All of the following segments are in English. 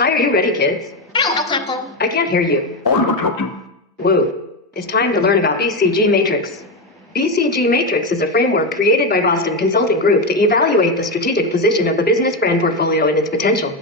Hi, are you ready, kids? Hi, Captain. I can't hear you. Hi, Captain. Woo. It's time to learn about BCG Matrix. BCG Matrix is a framework created by Boston Consulting Group to evaluate the strategic position of the business brand portfolio and its potential.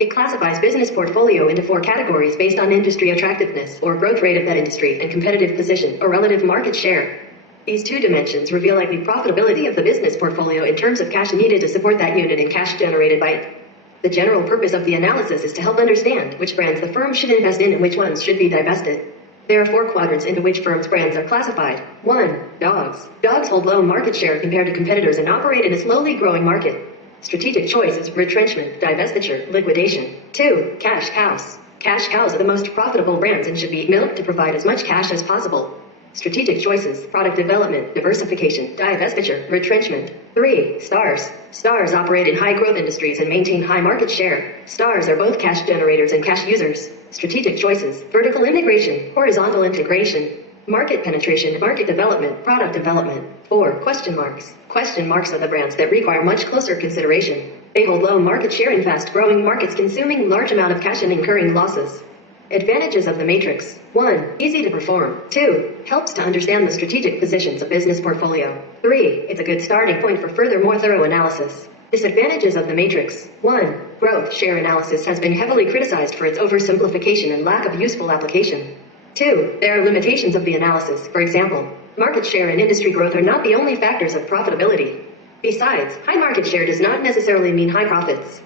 It classifies business portfolio into 4 categories based on industry attractiveness, or growth rate of that industry, and competitive position, or relative market share. These 2 dimensions reveal likely profitability of the business portfolio in terms of cash needed to support that unit and cash generated by it. The general purpose of the analysis is to help understand which brands the firm should invest in and which ones should be divested. There are 4 quadrants into which firms' brands are classified. 1. Dogs. Dogs hold low market share compared to competitors and operate in a slowly growing market. Strategic choice is retrenchment, divestiture, liquidation. 2. Cash cows. Cash cows are the most profitable brands and should be milked to provide as much cash as possible. Strategic choices, product development, diversification, divestiture, retrenchment. 3. Stars. Stars operate in high-growth industries and maintain high market share. Stars are both cash generators and cash users. Strategic choices, vertical integration, horizontal integration, market penetration, market development, product development. 4. Question marks. Question marks are the brands that require much closer consideration. They hold low market share in fast-growing markets, consuming large amount of cash and incurring losses. Advantages of the matrix. 1. Easy to perform. 2. Helps to understand the strategic positions of business portfolio. 3. It's a good starting point for further more thorough analysis. Disadvantages of the matrix. 1. Growth share analysis has been heavily criticized for its oversimplification and lack of useful application. 2. There are limitations of the analysis. For example, market share and industry growth are not the only factors of profitability. Besides, high market share does not necessarily mean high profits.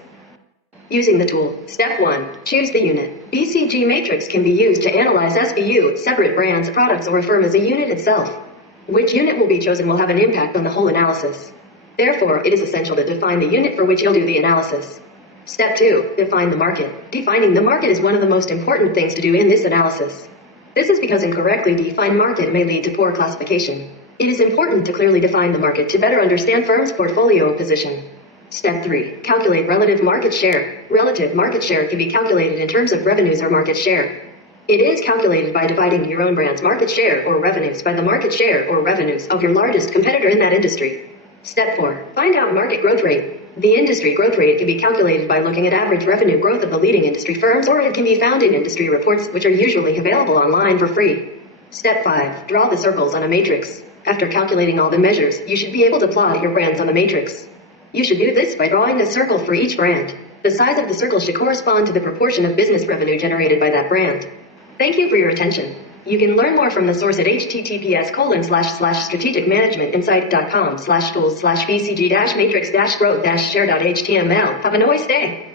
Using the tool. Step 1. Choose the unit. BCG Matrix can be used to analyze SBU, separate brands, products, or a firm as a unit itself. Which unit will be chosen will have an impact on the whole analysis. Therefore, it is essential to define the unit for which you'll do the analysis. Step 2. Define the market. Defining the market is one of the most important things to do in this analysis. This is because incorrectly defined market may lead to poor classification. It is important to clearly define the market to better understand firm's portfolio position. Step 3. Calculate relative market share. Relative market share can be calculated in terms of revenues or market share. It is calculated by dividing your own brand's market share or revenues by the market share or revenues of your largest competitor in that industry. Step 4. Find out market growth rate. The industry growth rate can be calculated by looking at average revenue growth of the leading industry firms, or it can be found in industry reports, which are usually available online for free. Step 5. Draw the circles on a matrix. After calculating all the measures, you should be able to plot your brands on the matrix. You should do this by drawing a circle for each brand. The size of the circle should correspond to the proportion of business revenue generated by that brand. Thank you for your attention. You can learn more from the source at https://strategicmanagementinsight.com/tools/bcg-matrix-growth-share.html. Have a nice day.